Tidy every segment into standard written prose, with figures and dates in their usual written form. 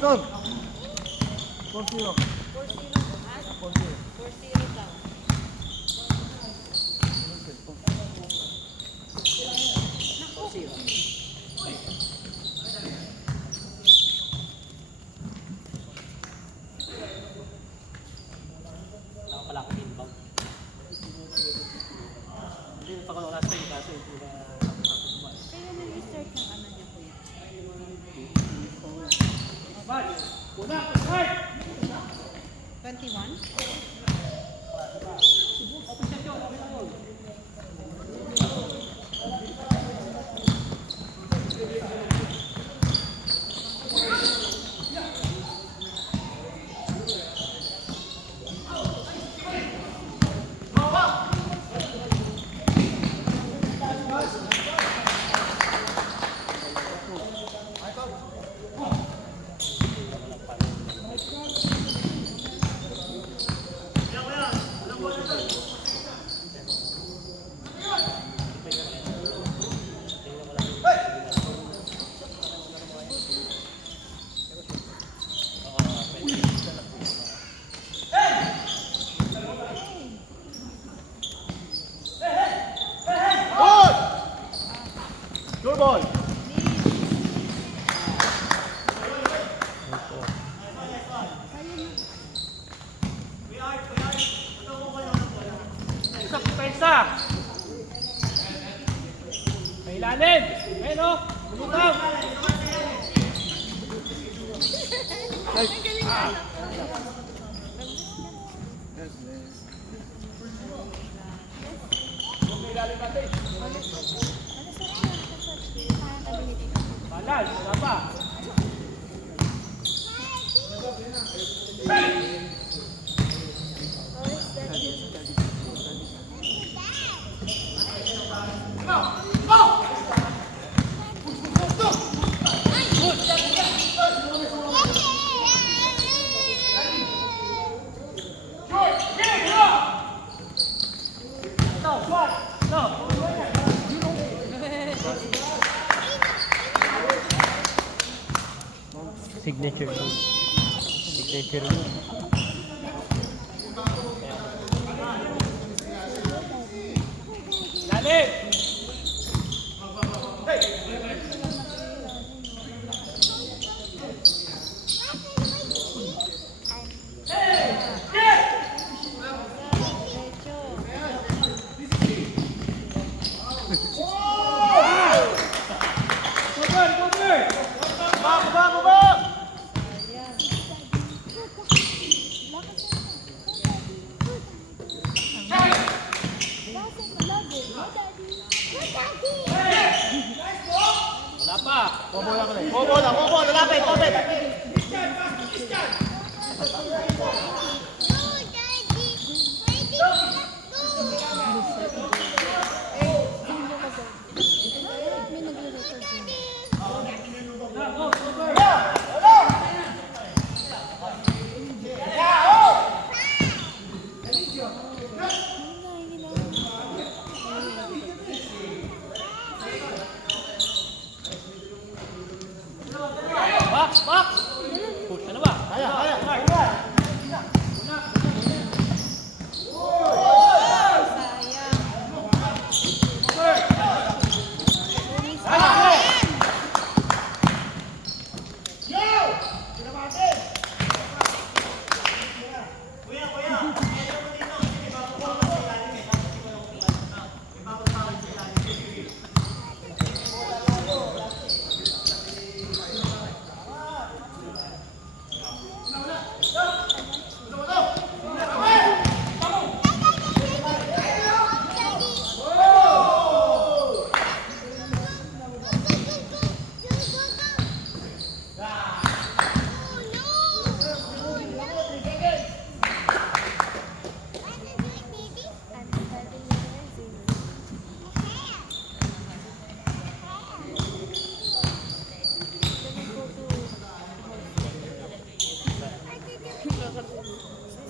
Score! 4-0. 4-0 daw. Nakapala ko din bang. Hindi pa ko last time kaso hindi na Kaya nag-start ng ano niya po yun. 21? Your ball! pensa. May ilalim. Ayun o. Lumutaw. Ang galing na. Balal, wala pa. Signature move. Signature move. Lalim. Bobo, lapit, lapit. May nagre-record.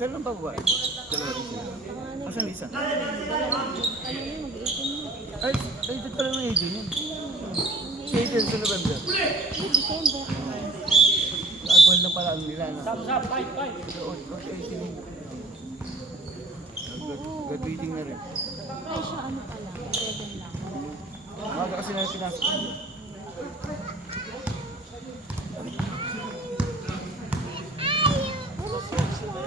Saan lang pababa? Dalawa rin sila. Asan isa? Ano yun, mag-18 na. Ay, dito pala ng 18 yun. Si 18 sa November. December. Ball na pala ang nila. Stop, stop, fight, fight. O 18 yun. Oo. Graduating na rin. Presyo ano pa lang, 7 lang. Maga kasi na pinasok. Ano switch lang?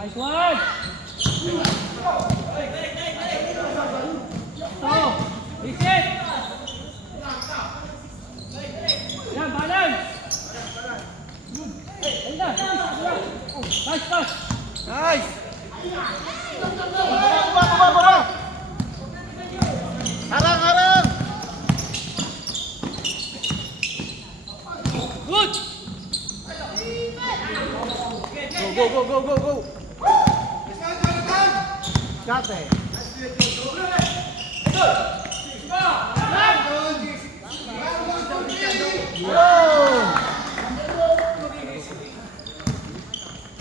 Nice one! Oh, reset! Yan, balance! Ayun na! Nice pass! Nice! Baba! Harang! Good! Go! Kate.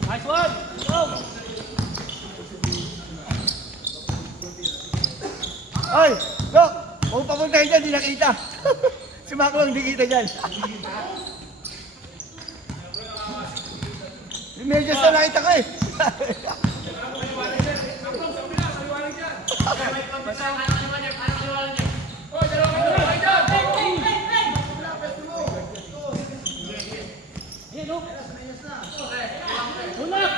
Nice one! Go! Ay! Dok! Huwag papuntahin dyan, di nakita. Si Mako lang di kita dyan. Medyo sa nakita ko eh. Ayan, oh! Unak!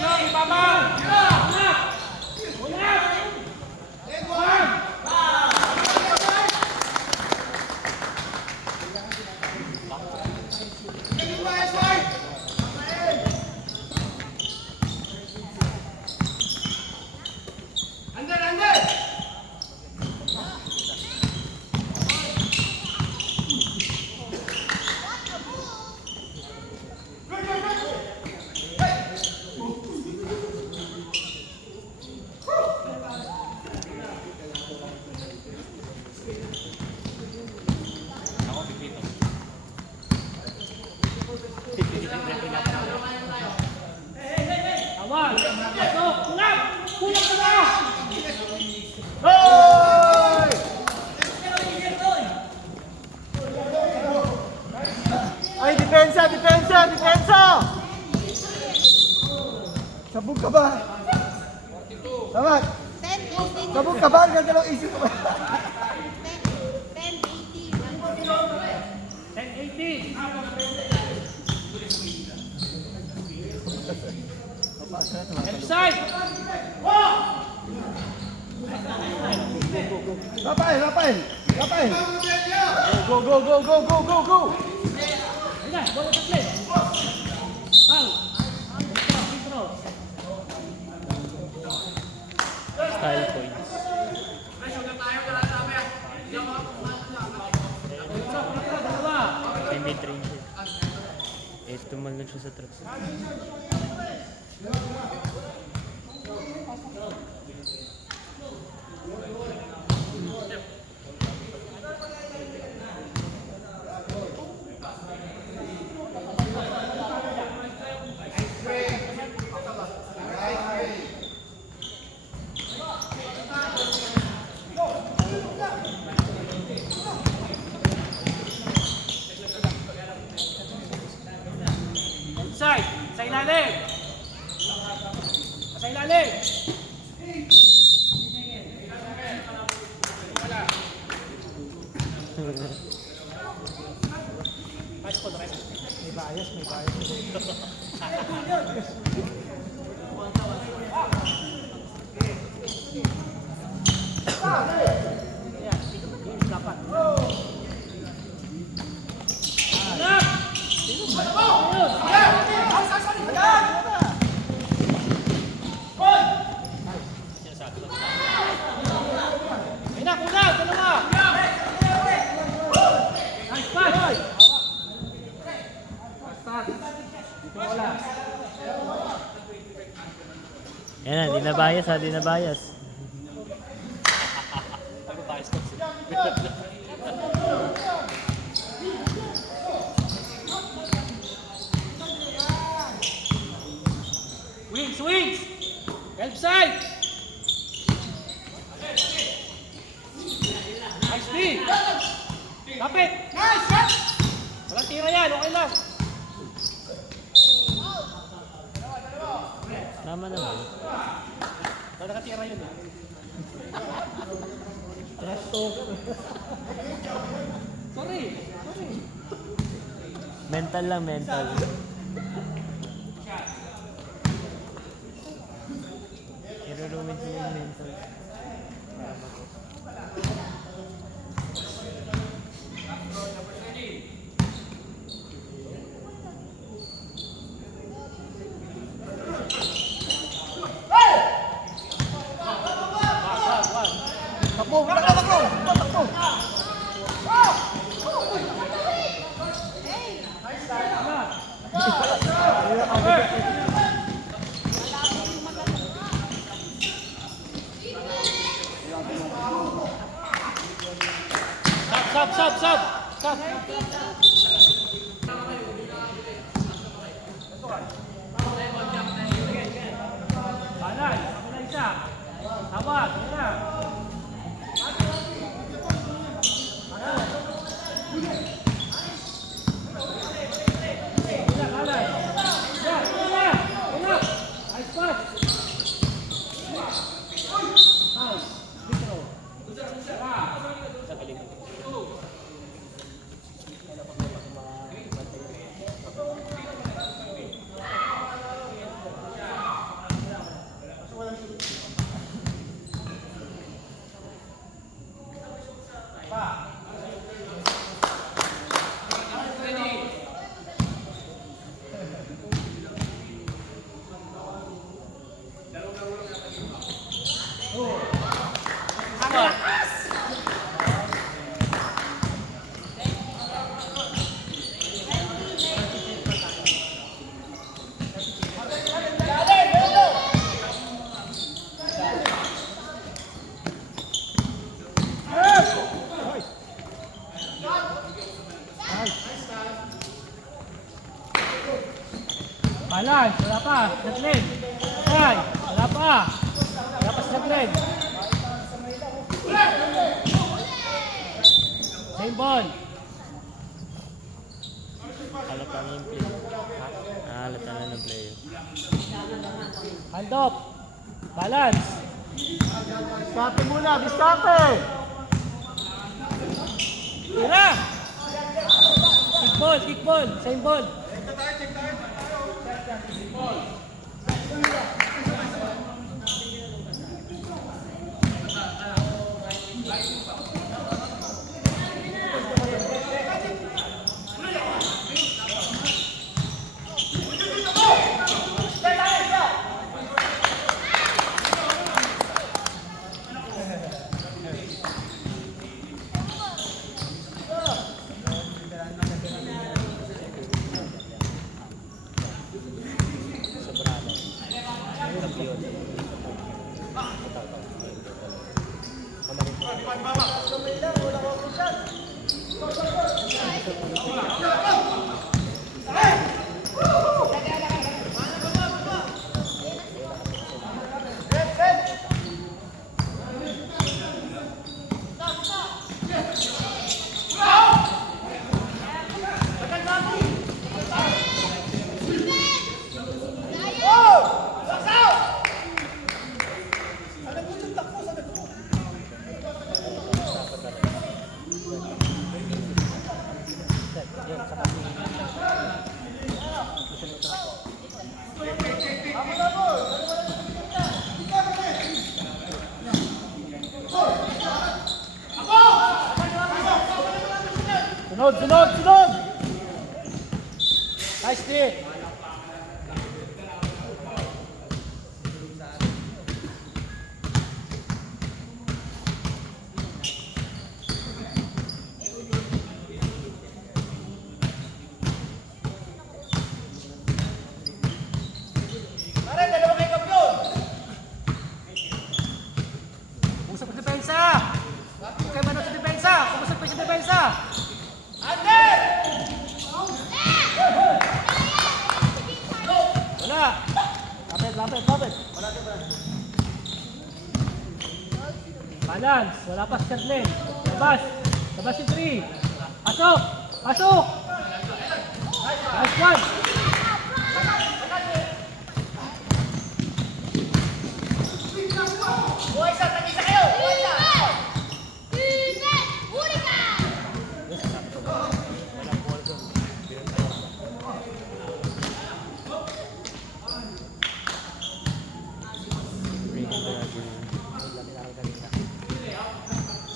Yo, ibaba! Unak! Tawag! Ito! Unak! Kulang ka na! Hoy! Ay, depensa! Sabog ka ba? Tama! 10-18. Sabog ka ba? Ang ganda ng isip ko ba? 10-18! Left side! Rafael! Go! Ayun na, bola sa play! Foul! Free throw! Style points. Dalawa! May mid-range siya. Eh, tumalon siya sa trucks. Inside! Sa ilalim! Sa ilalim! Pass ko, Dre. May bias. Ayan, games dapat. Ayun na, kulang! Dalawa! Nice pass! Start. Dito wala. Yan na, di na bias ha, di na bias. Wings, wings! Help side! Nice D! Kapit! Nice! Walang tira yan, okay lang. Tama naman. Wala nakatira yun eh. Trash talk. Sorry. Mental lang, mental. Irulumin ko yung mental. Takbo, takbo! Takbo! Sub! Balay, kabila isa. Tawag, yun na. Balay. Yan, unak. Nice pass. Foul. Balance, wala pa. Naglen. Ay, wala pa. Wala pa sa naglen. Same ball. Halata na yung play. Halata na ng player. Hand off. Balance. Biskate muna, biskate! Tira. Kick ball. Same ball. Sunod! Nice D. Balance. Wala pa si Charlene. Labas. Labas si 3. Pasok. Pasok. Nice one.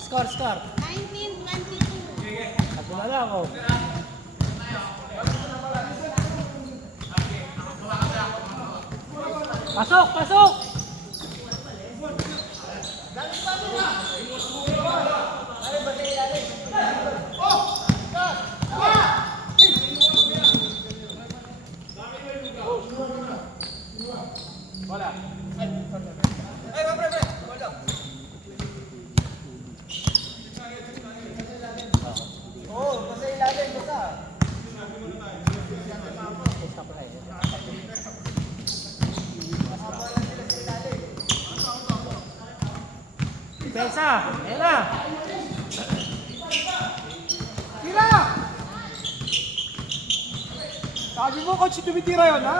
Score, score. 19-22. Ako na lang ako. Pasok, pasok! Oo, basta ilalim, basta. Pensa, ayan na. Tira! Sabi mo, coach, tumitira yun, ha?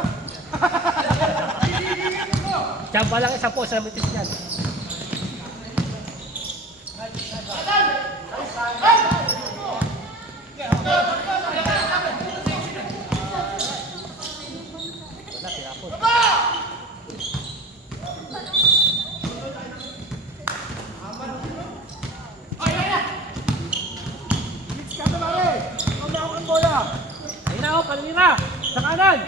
Tsamba lang isa po sa mitis niyan. Wala, tinapos. Hits ka na, pare! Ikaw na ako ang bola! Ayun na, palinira. Sa kanan.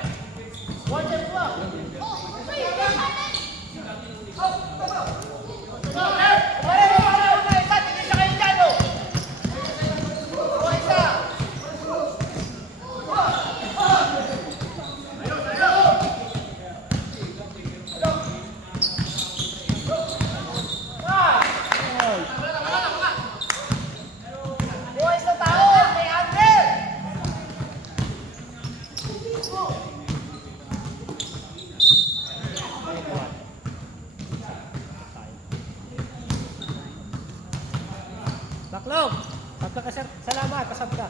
Baklog. Sabta ka, sir. Salamat. Pasabta.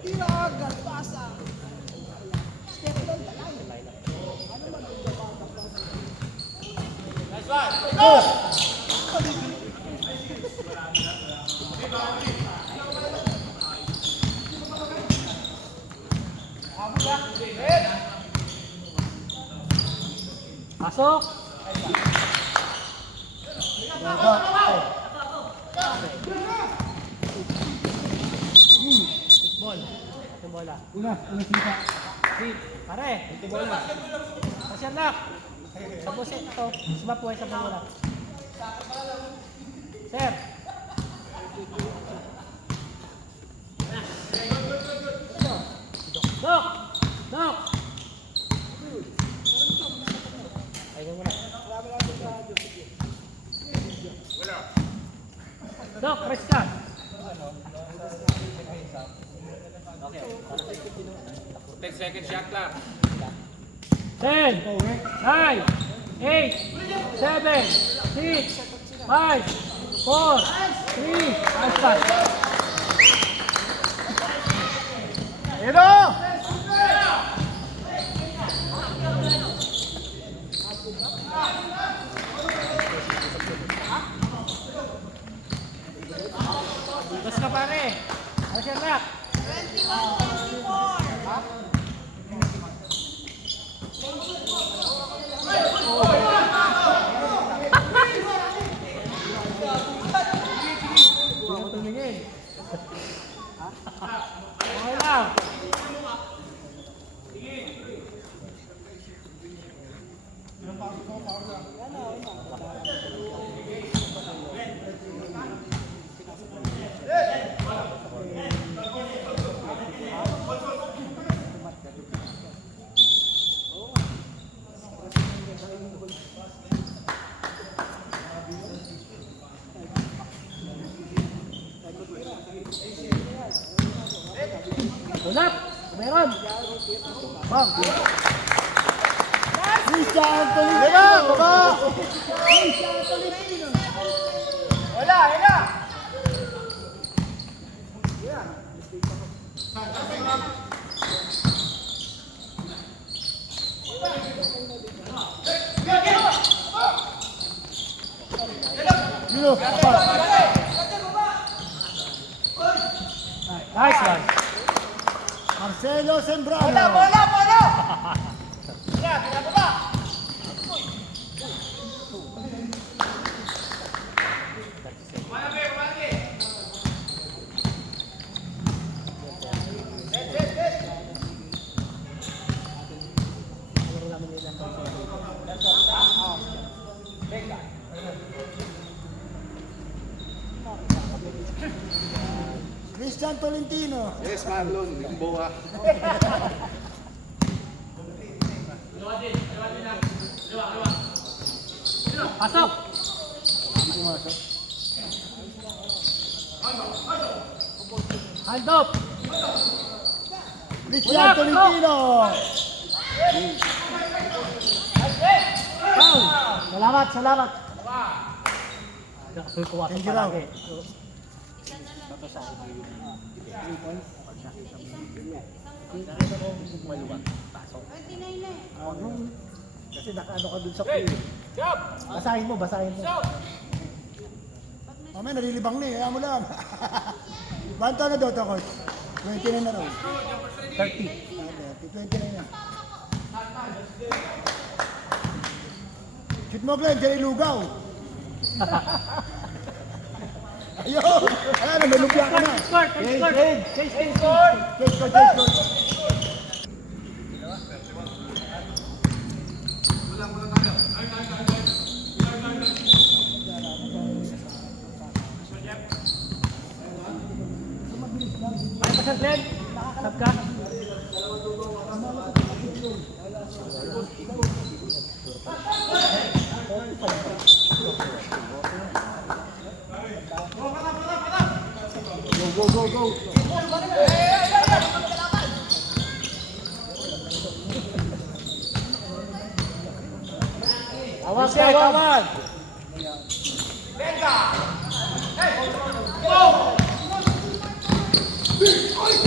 Tira! Galpasa! Step down talay! Pasok. Ball. Yung bola. Una sila. Hit. Pare. Yung bola. Pasyan nak. Tapos ito. Sumap po sa bola. Sir. Dok. Dok. Ayun muna. Dok, press ka. Okay. 10 seconds shot clock. 10, 9, 8, 7, 6, 5, 4, 3, basta. Ayun o! Bas ka pare. Ano siya nak? 21-24. Hindi mo tumingin. Okay lang. Meron. Bang. Christian Tolentino! Baba! Wala, wala! Lilo, apa? Nice one. Marcelo Sembrano. Bola, bola, bola! Tira, tira baba! Christian Tolentino. Yes, Marlon, Limboa. Pasok. Hindi pumasok. Hand up. Christian Tolentino. Foul. Salamat, salamat. Kuha Thank you, Raw. Kasi nakaano ka dun sa pool. Basahin mo, basahin mo. Mamaya nalilibang na eh, kaya mo lang. Banto na daw to, coach. 29 na raw. 30. 29 na. Shoot mo, Glenn, dyan lugaw. Ayun! Ayan, may lupya ka na. Score, score. Chase, score. Chase, coach, chase, coach. Ay, pasal, Glenn. Sab ka. Go, go, go, go. Awag, awag.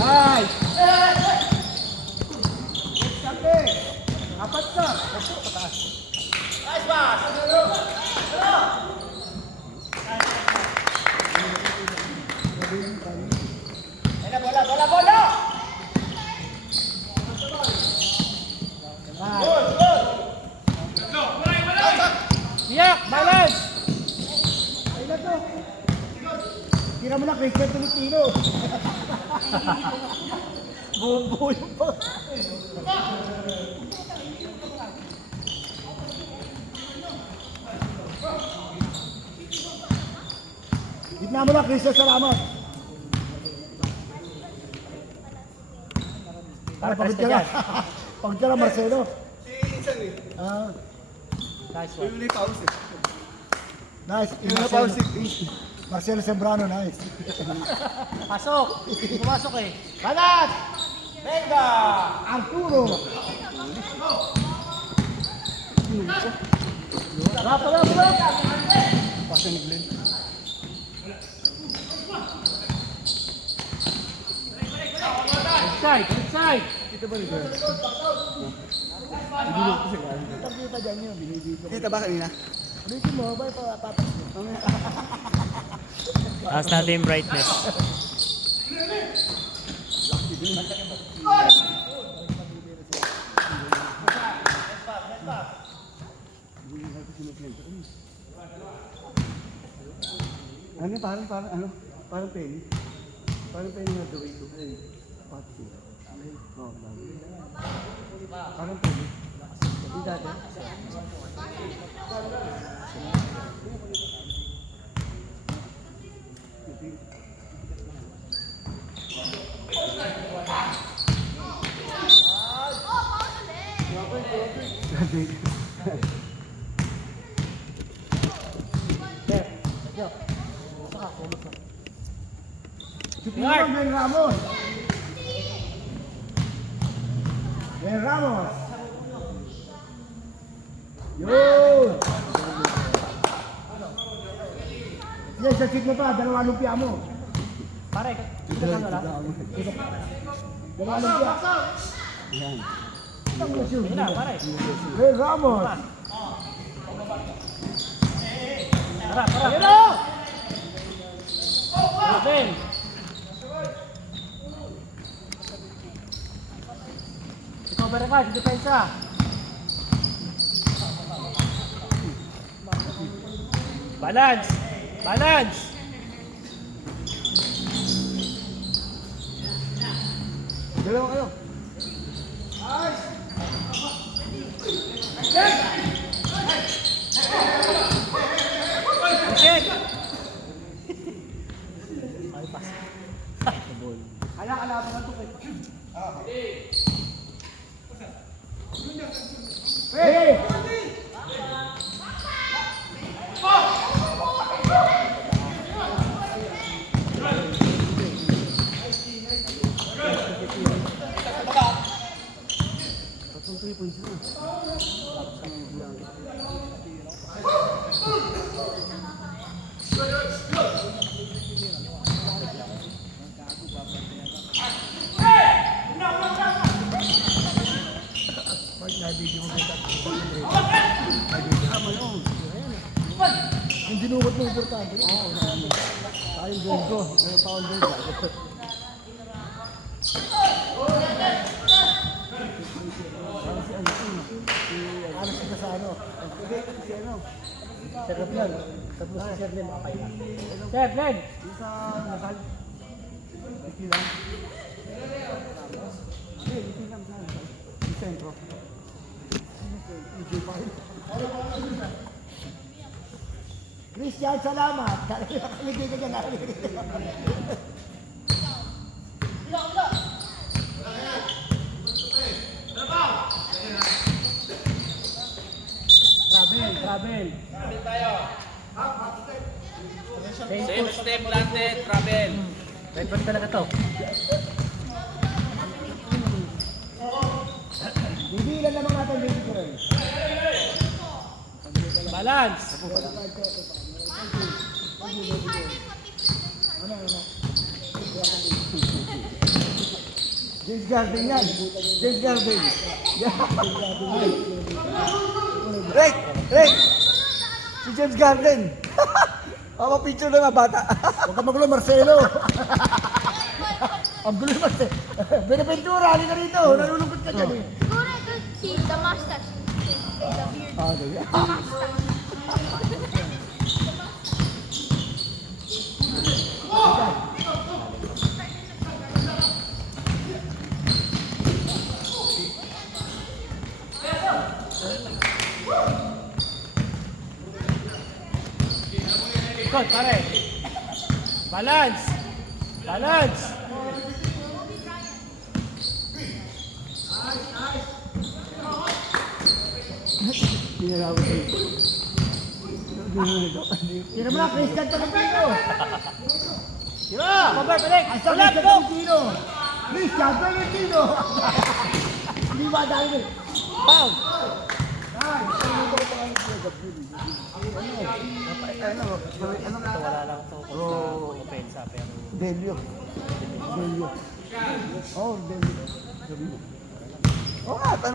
Nice! Apat na. Iyak, balance. Ay na to. Tira mo na Christian Tolentino. Bumbu yung pa. Gitna mo na Christian, salamat. Para Pagod ka ka na. dyan. Pagod ka na, Marcelo. Ah, Nice one. nice. Yung na-pause Marcelo Sembrano, nice. Pasok. Pumasok eh. Kalat! Venga! Arturo! Rap. Pasa ni Glenn. Inside. Kita ba ni Glenn? Kita dyan yun, binibito. Kita ba kanina? Ulitin mo, ba papapas mo? Taas natin yung brightness. Ano, parang penny. Parang penny na the way to play. Pati. Oh, parang penny. Hindi dati. Shoot mo lang, Glenn Ramos. Ben Ramos. Yun. Yes, sa cheat mo pa, dalawa lumpia mo. Pare, dito ka wala. Dalawa lumpia. Yan. Sige na, pare. Ben Ramos. Tara, tara. Ben. Cover ka, si depensa. Balance! Balance! Dalawa kayo. Check! Kala-kala mo ito Hey! Tatlong 3 points na. Yung dinukot mo importante. Oo, tayong Virgo. Ano pa ang Virgo? Ano siya sa ano? Si ano? Sarap yan. Tapos si Sir Len makapaya. Sir, Len! Yung sa Nasal. Iki lang. Iki lang. Yung sentro. Christian, salamat. Nakaligay ka dyan. Travel, travel. Same step natin, travel. Red ball talaga to. Bibilan naman natin baby ko rin. Balance! James Garden yan. James Garden. Rick! Rick! Si James Garden. Picture na nga bata. Huwag ka magulo, Marcelo. Ang gulo, Marcelo. Beneventura, halika rito. Nalulungkot ka dyan eh. Siguro ito si the mustache. The beard. Ah, ganyan. The mustache. Ikot, pare. Balance! Balance! Tinalawa sa'yo. Tira mo na, Christian Tolentino. Tira! Cover, balik! Asa Ulat, Christian go! Tolentino. Christian Tolentino. Hindi ba dahil? Foul! Wala lang to. Opensa, pero... Delio. Delio. Oh, Delio. Oo nga,